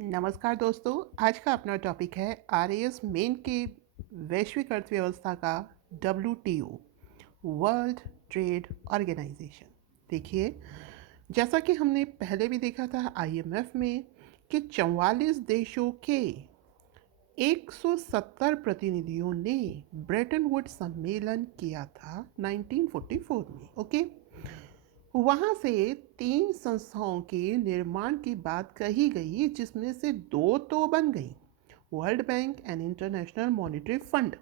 नमस्कार दोस्तों। आज का अपना टॉपिक है आरएएस मेन के वैश्विक अर्थव्यवस्था का डब्ल्यूटीओ वर्ल्ड ट्रेड ऑर्गेनाइजेशन। देखिए, जैसा कि हमने पहले भी देखा था आईएमएफ में कि 44 देशों के 170 प्रतिनिधियों ने ब्रेटन वुड्स सम्मेलन किया था 1944 में। ओके, वहाँ से 3 संस्थाओं के निर्माण की बात कही गई, जिसमें से 2 तो बन गई, world bank and international monetary fund.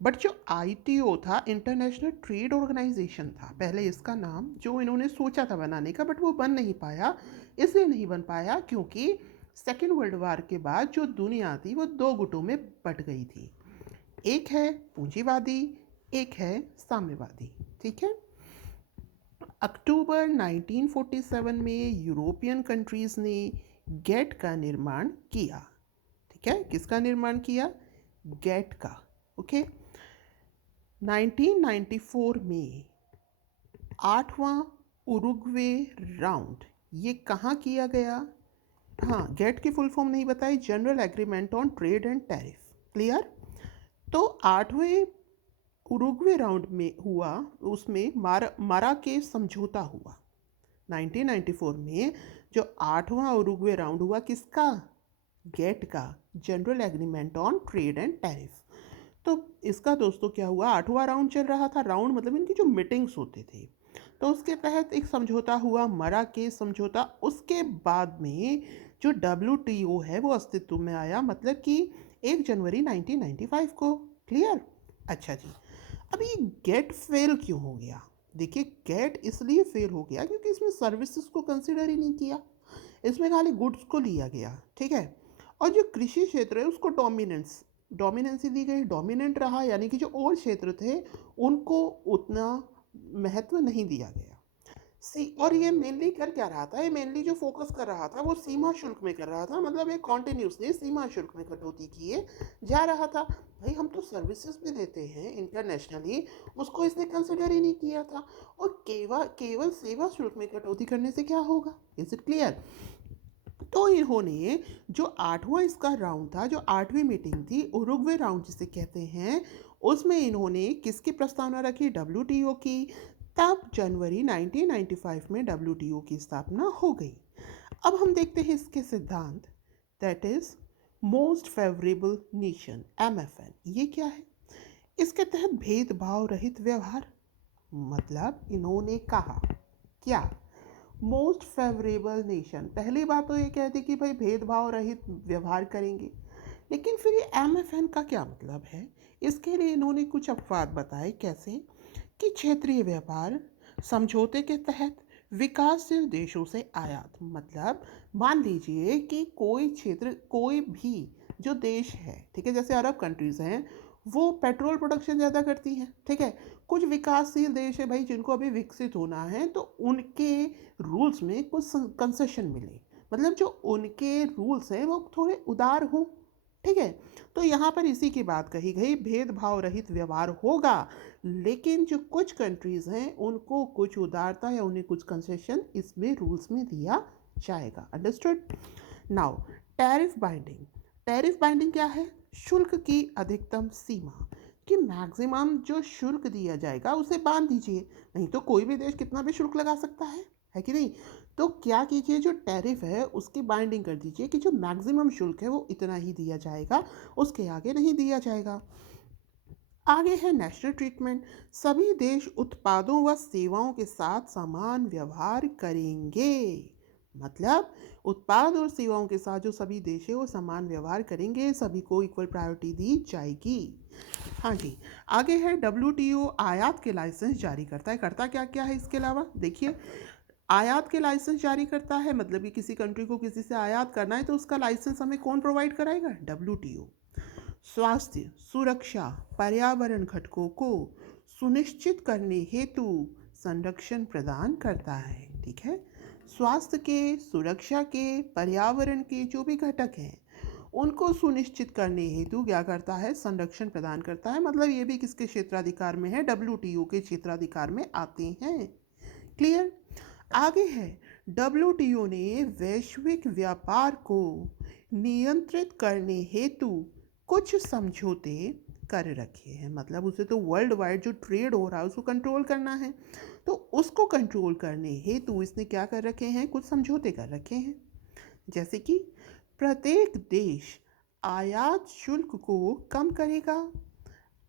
But जो आईटीओ था, इंटरनेशनल ट्रेड ऑर्गेनाइजेशन था पहले इसका नाम, जो इन्होंने सोचा था बनाने का, बट वो बन नहीं पाया। इसलिए नहीं बन पाया क्योंकि सेकेंड वर्ल्ड वार के बाद जो दुनिया थी वो 2 गुटों में बट गई थी। एक है पूंजीवादी, एक है साम्यवादी। ठीक है। अक्टूबर 1947 में यूरोपियन कंट्रीज ने गेट का निर्माण किया। ठीक है, किसका निर्माण किया? गेट का। ओके। 1994 में 8वां उरुग्वे राउंड, ये कहाँ किया गया? हाँ, गेट की फुल फॉर्म नहीं बताई, general agreement on trade and tariff. Clear? तो 8वें उरुग्वे राउंड में हुआ, उसमें माराकेश समझौता हुआ 1994 में। जो 8वां उरुग्वे राउंड हुआ किसका? गेट का, general agreement on trade and tariff. तो इसका दोस्तों क्या हुआ, 8वां राउंड चल रहा था। राउंड मतलब इनकी जो मीटिंग्स होते थे, तो उसके तहत एक समझौता हुआ, मराकेश समझौता। उसके बाद में जो डब्ल्यूटीओ है वो अस्तित्व में आया, मतलब कि 1 जनवरी 1995 को। क्लियर? अच्छा जी। अब ये गेट फेल क्यों हो गया? देखिए, गेट इसलिए फेल हो गया क्योंकि इसमें सर्विसेज को कंसिडर ही नहीं किया, इसमें खाली गुड्स को लिया गया। ठीक है। और जो कृषि क्षेत्र है उसको डोमिनेंसी दी गई, डोमिनेंट रहा, यानी कि जो और क्षेत्र थे उनको उतना महत्व नहीं दिया गया। और ये मेनली कर क्या रहा था? ये मेनली जो फोकस कर रहा था वो सीमा शुल्क में कर रहा था, मतलब ये कॉन्टिन्यूसली सीमा शुल्क में कटौती किए जा रहा था। भाई, हम तो सर्विसेज भी देते हैं इंटरनेशनली, उसको इसने कंसिडर ही नहीं किया था। और केवल केवल सेवा शुल्क में कटौती करने से क्या होगा? Is it clear? तो इन्होंने जो 8वां इसका राउंड था, जो 8वीं मीटिंग थी, उरुग्वे राउंड जिसे कहते हैं, उसमें इन्होंने किसकी प्रस्तावना रखी? डब्ल्यूटीओ की। तब जनवरी 1995 में डब्ल्यूटीओ की स्थापना हो गई। अब हम देखते हैं इसके सिद्धांत, that is most favourable nation, MFN. ये क्या है? इसके तहत भेदभाव रहित व्यवहार, मतलब इन्होंने कहा क्या? Most favourable nation. पहली बात तो ये कहती कि भाई भेदभाव रहित व्यवहार करेंगे, लेकिन फिर ये एमएफएन का क्या मतलब है? इसके लिए इन्होंने कुछ अपवाद बताए। कैसे? कि क्षेत्रीय व्यापार समझौते के तहत विकासशील देशों से आयात, मतलब मान लीजिए कि कोई क्षेत्र, कोई भी जो देश है, ठीक है, जैसे अरब कंट्रीज हैं, वो पेट्रोल प्रोडक्शन ज़्यादा करती हैं। ठीक है। कुछ विकासशील देश है भाई, जिनको अभी विकसित होना है, तो उनके रूल्स में कुछ कंसेशन मिले, मतलब जो उनके रूल्स हैं वो थोड़े उदार हों। ठीक है। तो यहाँ पर इसी की बात कही गई, भेदभाव रहित व्यवहार होगा, लेकिन जो कुछ कंट्रीज हैं उनको कुछ उदारता या उन्हें कुछ कंसेशन इसमें रूल्स में दिया जाएगा। Understood? Now, tariff binding. Tariff binding क्या है? शुल्क की अधिकतम सीमा, कि मैक्सिमम जो शुल्क दिया जाएगा उसे बांध दीजिए, नहीं तो कोई भी देश कितना भी शुल्क लगा सकता है कि नहीं? तो क्या कीजिए, जो टैरिफ है उसकी बाइंडिंग कर दीजिए कि जो मैक्सिमम शुल्क है वो इतना ही दिया जाएगा, उसके आगे नहीं दिया जाएगा। आगे है नेशनल ट्रीटमेंट। सभी देश उत्पादों व सेवाओं के साथ समान व्यवहार करेंगे, मतलब उत्पाद और सेवाओं के साथ जो सभी देश है वो समान व्यवहार करेंगे, सभी को इक्वल प्रायोरिटी दी जाएगी। हाँ जी। आगे है डब्ल्यूटीओ आयात के लाइसेंस जारी करता है। करता क्या क्या है इसके अलावा? देखिए, आयात के लाइसेंस जारी करता है, मतलब कि किसी कंट्री को किसी से आयात करना है तो उसका लाइसेंस हमें कौन प्रोवाइड कराएगा? डब्ल्यूटीओ। स्वास्थ्य, सुरक्षा, पर्यावरण घटकों को सुनिश्चित करने हेतु संरक्षण प्रदान करता है। ठीक है। स्वास्थ्य के, सुरक्षा के, पर्यावरण के जो भी घटक हैं उनको सुनिश्चित करने हेतु क्या करता है? संरक्षण प्रदान करता है, मतलब ये भी किसके क्षेत्राधिकार में है? डब्ल्यूटीओ के क्षेत्राधिकार में आते हैं। क्लियर? आगे है डब्ल्यूटीओ ने वैश्विक व्यापार को नियंत्रित करने हेतु कुछ समझौते कर रखे हैं। मतलब उसे तो वर्ल्ड वाइड जो ट्रेड हो रहा है उसको कंट्रोल करना है, तो उसको कंट्रोल करने हेतु इसने क्या कर रखे हैं, कुछ समझौते कर रखे हैं। जैसे कि प्रत्येक देश आयात शुल्क को कम करेगा,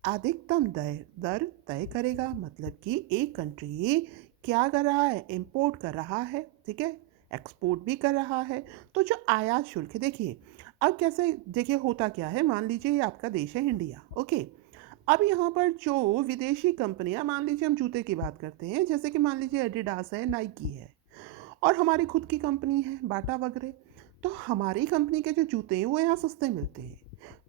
अधिकतम दर तय करेगा। मतलब कि एक कंट्री क्या कर रहा है, इंपोर्ट कर रहा है, ठीक है, एक्सपोर्ट भी कर रहा है। तो जो आयात शुल्क है, देखिए अब कैसे, देखिए होता क्या है, मान लीजिए ये आपका देश है इंडिया, ओके। अब यहाँ पर जो विदेशी कंपनियां, मान लीजिए हम जूते की बात करते हैं, जैसे कि मान लीजिए एडिडास है, नाइकी है, और हमारी खुद की कंपनी है बाटा वगैरह। तो हमारी कंपनी के जो जूते हैं वो यहाँ सस्ते मिलते हैं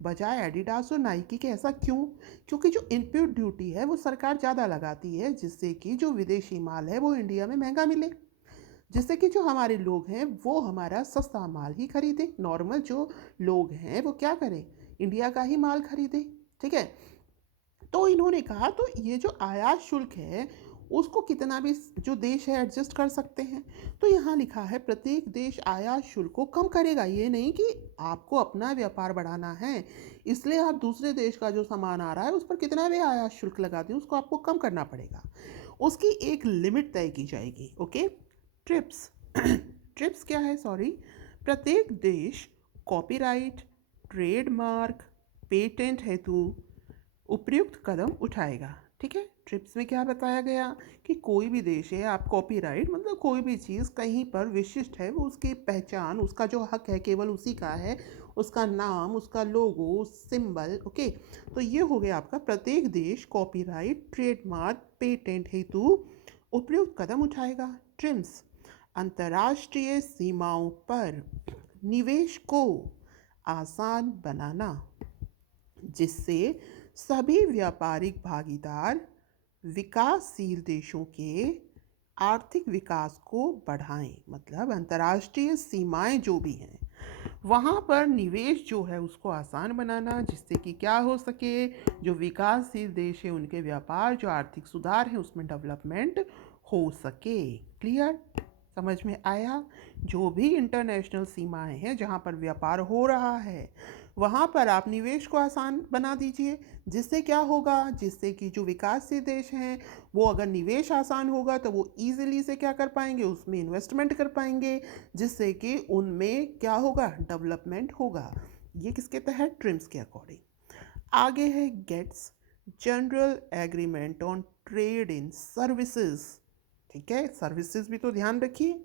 बजाय एडिडास और नाइकी के। ऐसा क्यों? क्योंकि जो इनपुट ड्यूटी है वो सरकार ज़्यादा लगाती है, जिससे कि जो विदेशी माल है वो इंडिया में महंगा मिले, जिससे कि जो हमारे लोग हैं वो हमारा सस्ता माल ही खरीदें। नॉर्मल जो लोग हैं वो क्या करें, इंडिया का ही माल खरीदें, ठीक है। तो इन्होंने कहा तो ये जो आयात शुल्क है उसको कितना भी जो देश है एडजस्ट कर सकते हैं। तो यहाँ लिखा है प्रत्येक देश आयात शुल्क को कम करेगा। ये नहीं कि आपको अपना व्यापार बढ़ाना है इसलिए आप दूसरे देश का जो सामान आ रहा है उस पर कितना भी आयात शुल्क लगा दें, उसको आपको कम करना पड़ेगा। उसकी एक लिमिट तय की जाएगी, ओके। ट्रिप्स ट्रिप्स क्या है, सॉरी, प्रत्येक देश कॉपीराइट, ट्रेडमार्क, पेटेंट हेतु उपयुक्त कदम उठाएगा, ठीक है। ट्रिप्स में क्या बताया गया कि कोई भी देश है, आप कॉपीराइट मतलब कोई भी चीज़ कहीं पर विशिष्ट है, वो उसकी पहचान, उसका जो हक है केवल उसी का है, उसका नाम, उसका लोगो, सिंबल, ओके। तो ये हो गया आपका, प्रत्येक देश कॉपीराइट, ट्रेडमार्क, पेटेंट हेतु उपयुक्त कदम उठाएगा। ट्रिम्स अंतर्राष्ट्रीय सीमाओं पर निवेश को आसान बनाना, जिससे सभी व्यापारिक भागीदार विकासशील देशों के आर्थिक विकास को बढ़ाएं। मतलब अंतर्राष्ट्रीय सीमाएं जो भी हैं वहाँ पर निवेश जो है उसको आसान बनाना, जिससे कि क्या हो सके, जो विकासशील देश है उनके व्यापार, जो आर्थिक सुधार है उसमें डेवलपमेंट हो सके। क्लियर, समझ में आया? जो भी इंटरनेशनल सीमाएं हैं जहाँ पर व्यापार हो रहा है वहाँ पर आप निवेश को आसान बना दीजिए, जिससे क्या होगा, जिससे कि जो विकासशील देश हैं वो अगर निवेश आसान होगा तो वो ईजिली से क्या कर पाएंगे, उसमें इन्वेस्टमेंट कर पाएंगे, जिससे कि उनमें क्या होगा, डेवलपमेंट होगा। ये किसके तहत, ट्रिम्स के अकॉर्डिंग। आगे है GATS, general agreement on trade in services, ठीक है। सर्विसेज भी तो ध्यान रखिए,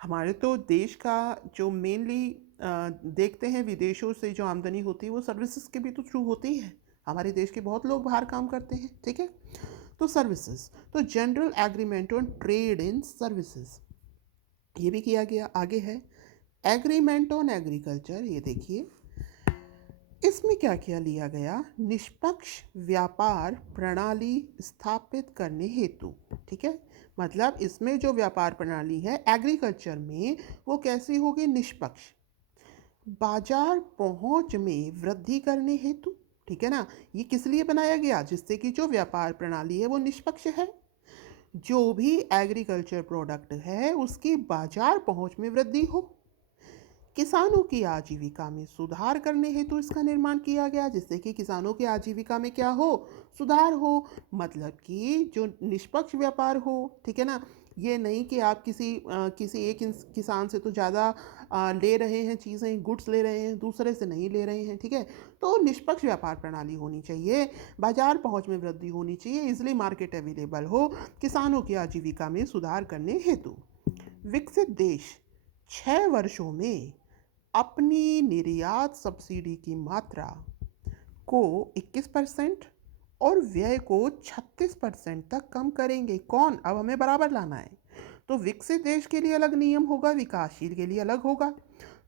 हमारे तो देश का जो मेनली देखते हैं विदेशों से जो आमदनी होती है वो सर्विसेज के भी तो थ्रू होती है। हमारे देश के बहुत लोग बाहर काम करते हैं, ठीक है। तो सर्विसेज, तो general agreement on trade in services ये भी किया गया। आगे है एग्रीमेंट ऑन एग्रीकल्चर, ये देखिए इसमें क्या क्या लिया गया, निष्पक्ष व्यापार प्रणाली स्थापित करने हेतु, ठीक है। मतलब इसमें जो व्यापार प्रणाली है एग्रीकल्चर में वो कैसी होगी, निष्पक्ष, बाजार पहुंच में वृद्धि करने हेतु, ठीक है ना। ये किस लिए बनाया गया, जिससे कि जो व्यापार प्रणाली है वो निष्पक्ष है, जो भी एग्रीकल्चर प्रोडक्ट है उसकी बाजार पहुंच में वृद्धि हो, किसानों की आजीविका में सुधार करने हेतु इसका निर्माण किया गया, जिससे कि किसानों की आजीविका में क्या हो, सुधार हो। मतलब कि जो निष्पक्ष व्यापार हो, ठीक है ना। ये नहीं कि आप किसी एक किसान से तो ज़्यादा ले रहे हैं चीज़ें, गुड्स ले रहे हैं, दूसरे से नहीं ले रहे हैं, ठीक है। तो निष्पक्ष व्यापार प्रणाली होनी चाहिए, बाजार पहुंच में वृद्धि होनी चाहिए, इजली मार्केट अवेलेबल हो, किसानों की आजीविका में सुधार करने हेतु। विकसित देश 6 वर्षों में अपनी निर्यात सब्सिडी की मात्रा को 21% और व्यय को 36% तक कम करेंगे। कौन? अब हमें बराबर लाना है, तो विकसित देश के लिए अलग नियम होगा, विकासशील के लिए अलग होगा।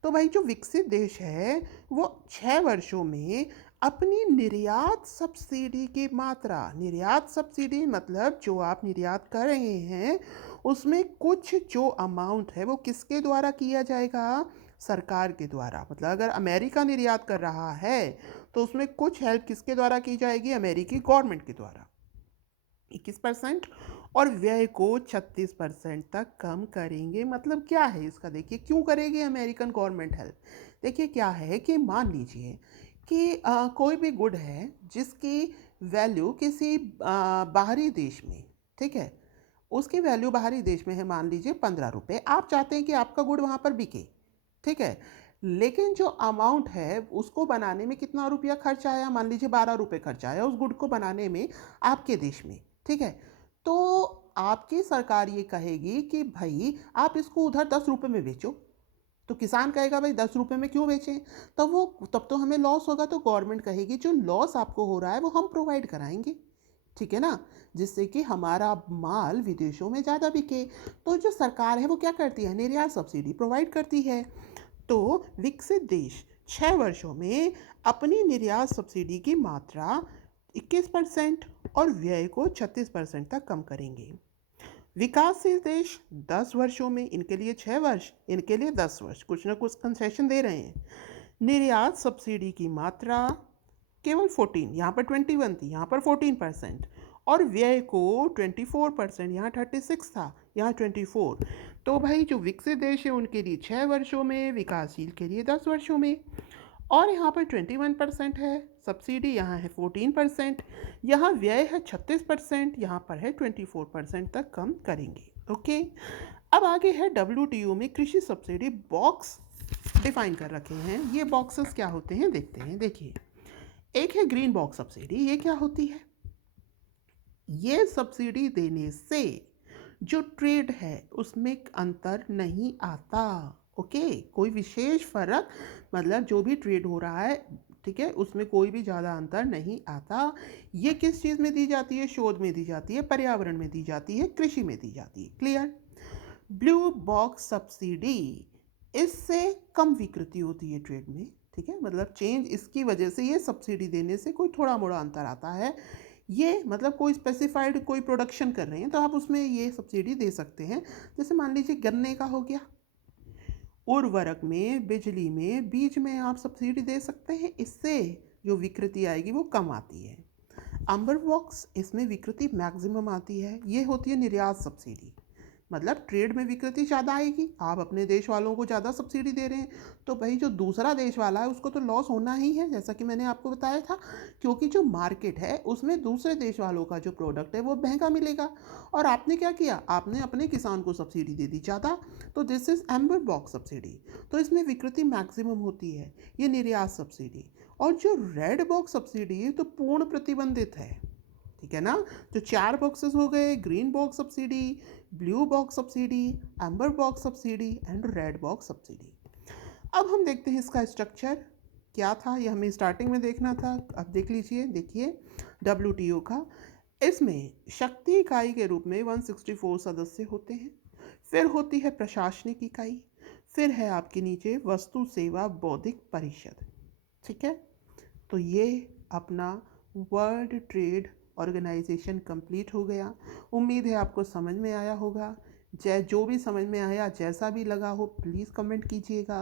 तो भाई जो विकसित देश है वो 6 वर्षों में अपनी निर्यात सब्सिडी की मात्रा, निर्यात सब्सिडी मतलब जो आप निर्यात कर रहे हैं उसमें कुछ जो अमाउंट है वो किसके द्वारा किया जाएगा, सरकार के द्वारा। मतलब अगर अमेरिका निर्यात कर रहा है तो उसमें कुछ हेल्प किसके द्वारा की जाएगी, अमेरिकी गवर्नमेंट के द्वारा, 21%। और व्यय को 36% तक कम करेंगे। मतलब क्या है इसका, देखिए क्यों करेगी अमेरिकन गवर्नमेंट हेल्प। देखिए क्या है कि मान लीजिए कि कोई भी गुड है जिसकी वैल्यू किसी बाहरी देश में, ठीक है, उसकी वैल्यू बाहरी देश में है, मान लीजिए 15 रुपये। आप चाहते हैं कि आपका गुड वहाँ पर बिके, ठीक है, लेकिन जो अमाउंट है उसको बनाने में कितना रुपया खर्च आया, मान लीजिए 12 रुपये खर्च आया उस गुड को बनाने में आपके देश में, ठीक है। तो आपकी सरकार ये कहेगी कि भाई आप इसको उधर 10 रुपये में बेचो। तो किसान कहेगा भाई 10 रुपये में क्यों बेचें, तब तो हमें लॉस होगा। तो गवर्नमेंट कहेगी जो लॉस आपको हो रहा है वो हम प्रोवाइड कराएंगे, ठीक है ना, जिससे कि हमारा माल विदेशों में ज़्यादा बिके। तो जो सरकार है वो क्या करती है, निर्यात सब्सिडी प्रोवाइड करती है। तो विकसित देश 6 वर्षों में अपनी निर्यात सब्सिडी की मात्रा 21% और व्यय को 36% तक कम करेंगे। विकासशील देश 10 वर्षों में, इनके लिए 6 वर्ष, इनके लिए 10 वर्ष, कुछ ना कुछ कंसेशन दे रहे हैं। निर्यात सब्सिडी की मात्रा केवल 14, यहाँ पर 21 थी, यहाँ पर 14%, और व्यय को 24%, यहाँ 36 था, यहाँ 24। तो भाई जो विकसित देश है उनके लिए 6 वर्षों में, विकासशील के लिए 10 वर्षों में। और यहाँ पर 21% है सब्सिडी, यहाँ है 14%, यहाँ व्यय है 36%, यहाँ पर है 24% तक कम करेंगे। ओके, अब आगे है WTO में कृषि सब्सिडी बॉक्स डिफाइन कर रखे हैं। ये बॉक्सेस क्या होते हैं देखते हैं। देखिए एक है ग्रीन बॉक्स सब्सिडी, ये क्या होती है, ये सब्सिडी देने से जो ट्रेड है उसमें अंतर नहीं आता। ओके, कोई विशेष फर्क, मतलब जो भी ट्रेड हो रहा है, ठीक है, उसमें कोई भी ज़्यादा अंतर नहीं आता। ये किस चीज़ में दी जाती है, शोध में दी जाती है, पर्यावरण में दी जाती है, कृषि में दी जाती है। क्लियर। ब्लू बॉक्स सब्सिडी, इससे कम विकृति होती है ट्रेड में, ठीक है, मतलब चेंज इसकी वजह से, ये सब्सिडी देने से कोई थोड़ा मोड़ा अंतर आता है। ये मतलब कोई स्पेसिफाइड कोई प्रोडक्शन कर रहे हैं तो आप उसमें ये सब्सिडी दे सकते हैं। जैसे मान लीजिए गन्ने का हो गया, उर्वरक में, बिजली में, बीज में आप सब्सिडी दे सकते हैं, इससे जो विकृति आएगी वो कम आती है। अंबर बॉक्स, इसमें विकृति मैक्सिमम आती है, ये होती है निर्यात सब्सिडी, मतलब ट्रेड में विकृति ज़्यादा आएगी, आप अपने देश वालों को ज़्यादा सब्सिडी दे रहे हैं, तो भाई जो दूसरा देश वाला है उसको तो लॉस होना ही है, जैसा कि मैंने आपको बताया था, क्योंकि जो मार्केट है उसमें दूसरे देश वालों का जो प्रोडक्ट है वो महंगा मिलेगा। और आपने क्या किया, आपने अपने किसान को सब्सिडी दे दी ज़्यादा, तो this is amber box subsidy. तो इसमें विकृति मैक्सिमम होती है, ये निर्यात सब्सिडी। और जो रेड बॉक्स सब्सिडी है तो पूर्ण प्रतिबंधित है, ठीक है ना। जो 4 बॉक्सेस हो गए, green box subsidy, blue box subsidy, amber box subsidy and red box subsidy. अब हम देखते हैं इसका स्ट्रक्चर क्या था, ये हमें स्टार्टिंग में देखना था। अब देख लीजिए, देखिए WTO का, इसमें शक्ति इकाई के रूप में 164 सदस्य होते हैं, फिर होती है प्रशासनिक इकाई, फिर है आपके नीचे वस्तु सेवा बौद्धिक परिषद, ठीक है। तो ये अपना वर्ल्ड ट्रेड ऑर्गेनाइजेशन कंप्लीट हो गया। उम्मीद है आपको समझ में आया होगा। जो भी समझ में आया, जैसा भी लगा हो, प्लीज़ कमेंट कीजिएगा,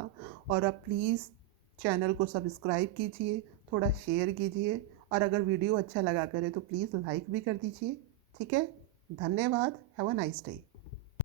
और अब प्लीज़ चैनल को सब्सक्राइब कीजिए, थोड़ा शेयर कीजिए, और अगर वीडियो अच्छा लगा करे तो प्लीज़ लाइक भी कर दीजिए, ठीक है। धन्यवाद। Have a nice day.